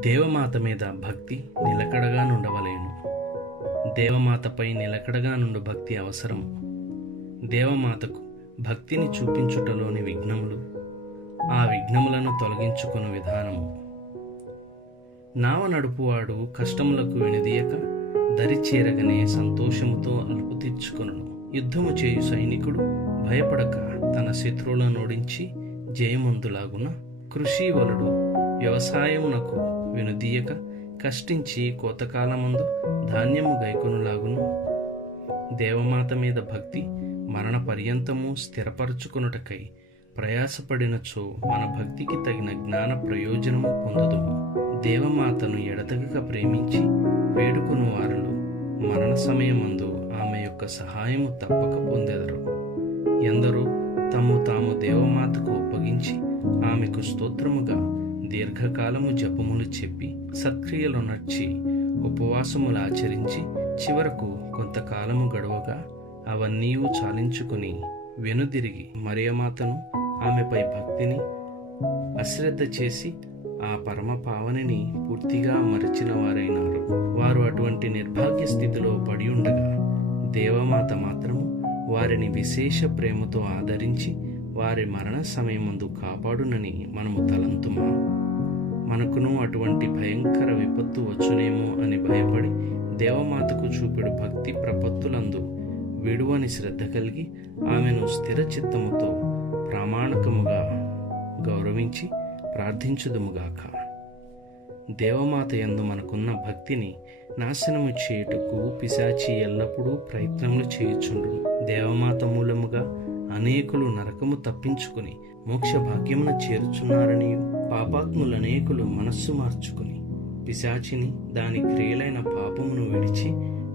దేవమాత మీద భక్తి నిలకడగా నుండవలేను. దేవమాతపై నిలకడగా నుండు భక్తి అవసరం. దేవమాతకు భక్తిని చూపించుటలోని విఘ్నములు ఆ విఘ్నములను తొలగించుకుని విధానము. నావ నడుపువాడు కష్టములకు వినిదీయక దరి చేరగనే సంతోషముతో అలుపు తీర్చుకొనును యుద్ధము చేయు సైనికుడు భయపడక తన శత్రువులను ఓడించి జయమందులాగున కృషి వలుడు వ్యవసాయమునకు వెనుదీయక కష్టించి కోతకాలమందు ధాన్యము గైకొనులాగును. దేవమాత మీద భక్తి మరణ పర్యంతము స్థిరపరచుకొనుటకై ప్రయాసపడినచో మన భక్తికి తగిన జ్ఞాన ప్రయోజనము పొందుదుము దేవమాతను ఎడతగక ప్రేమించి వేడుకొను వారులు మరణ సమయమందు ఆమె యొక్క సహాయము తప్పక పొందెదరు. ఎందరో తమ్ము తాము దేవమాతకు ఒప్పగించి ఆమెకు స్తోత్రముగా దీర్ఘకాలము జపములు చెప్పి సత్క్రియలు నర్చి ఉపవాసములు ఆచరించి చివరకు కొంతకాలము గడవగా అవన్నీ చాలించుకుని వెనుదిరిగి మరియమాతను ఆమెపై భక్తిని అశ్రద్ధ చేసి ఆ పరమ పావనిని పూర్తిగా మరిచిన వారైనారు వారు అటువంటి నిర్భాగ్య స్థితిలో పడి ఉండగా దేవమాత మాత్రము వారిని విశేష ప్రేమతో ఆదరించి వారి మరణ సమయమందు కాపాడునని మనము తలంతుమా? మనకును అటువంటి భయంకర విపత్తు వచ్చునేమో అని భయపడి దేవమాతకు చూపెడు భక్తి ప్రపత్తులందు విడువని శ్రద్ధ కలిగి ఆమెను స్థిర చిత్తముతో ప్రామాణికముగా గౌరవించి ప్రార్థించుదుముగాక. దేవమాత యందు మనకున్న భక్తిని నాశనము చేయుటకు పిశాచి ఎల్లప్పుడూ ప్రయత్నములు చేయుచుండు. దేవమాత మూలముగా అనేకులు నరకము తప్పించుకుని మోక్ష భాగ్యమున చేరుచున్నారని పాపాత్ములనేకులు మనస్సు మార్చుకుని పిశాచిని దాని క్రియలైన పాపమును విడిచి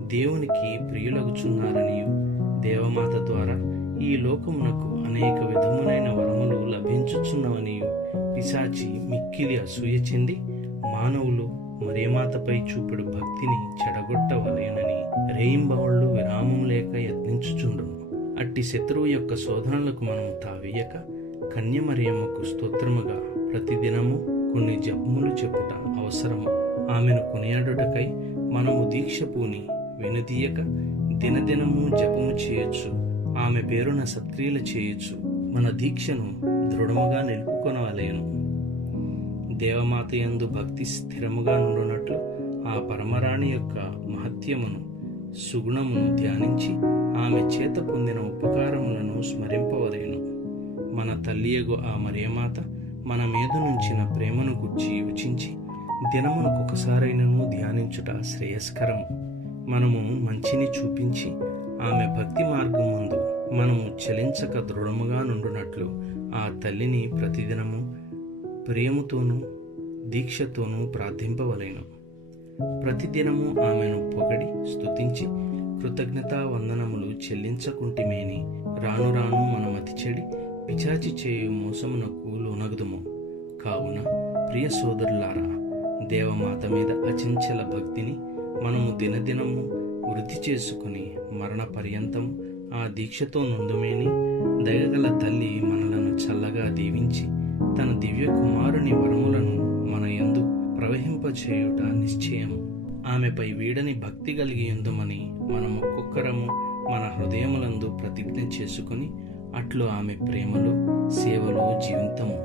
దేవునికి ప్రియులగుచున్నారని దేవమాత ద్వారా ఈ లోకమునకు అనేక విధములైన వరములు లభించుచున్నవని పిశాచి మిక్కిలి అసూయ చెంది మానవులు మరేమాతపై చూపుడు భక్తిని చెడగొట్టవలేనని రేయింబవళ్ళు విరామం లేక యత్నించుచుండును. అట్టి శత్రువు యొక్క శోధనలకు మనం తావీయక కన్యమరియమ్మకు స్తోత్రముగా ప్రతిదినము కొన్ని జపములు చెప్పుట అవసరము. ఆమెను కొనియాడుటకై మనము దీక్ష పూని వెనుదీయక దినదినము జపము చేయొచ్చు. ఆమె పేరున సత్క్రియలు చేయొచ్చు. మన దీక్షను దృఢముగా నిలుపుకొనవలేను. దేవమాత యందు భక్తి స్థిరముగా నుండునట్లు ఆ పరమరాణి యొక్క మహత్యమును సుగుణమును ధ్యానించి ఆమె చేత పొందిన ఉపకారములను స్మరింపవలేను. మన తల్లియగు ఆ మరేమాత మన మీద నుంచిన ప్రేమను గుర్చి యోచించి దినమునకొకసారైనను ధ్యానించుట శ్రేయస్కరము మనము మంచిని చూపించి ఆమె భక్తి మార్గం ముందు మనము చలించక దృఢముగా నుండునట్లు ఆ తల్లిని ప్రతిదినము ప్రేమతోనూ దీక్షతోనూ ప్రార్థింపవలేను. ప్రతిదినము ఆమెను పొగడి స్తుతించి కృతజ్ఞతా వందనములు చెల్లించకుంటిమేని రాను రాను మనమతి చెడి పిచాచి చేయు మోసమునకు లోనగుదుము. కావున ప్రియ సోదరులారా దేవమాత మీద అచంచల భక్తిని మనము దినదినము వృద్ధి చేసుకుని మరణ పర్యంతం ఆ దీక్షతో నుందుమేని దయగల తల్లి మనలను చల్లగా దీవించి తన దివ్య కుమారుని వరములను మన యందు ప్రవహింపచేయుట నిశ్చయము. ఆమెపై వీడని భక్తి కలిగి ఎందుమని మనం ఒక్కొక్కరము మన హృదయములందు ప్రతిజ్ఞ చేసుకుని అట్లు ఆమె ప్రేమలో సేవలో జీవితము.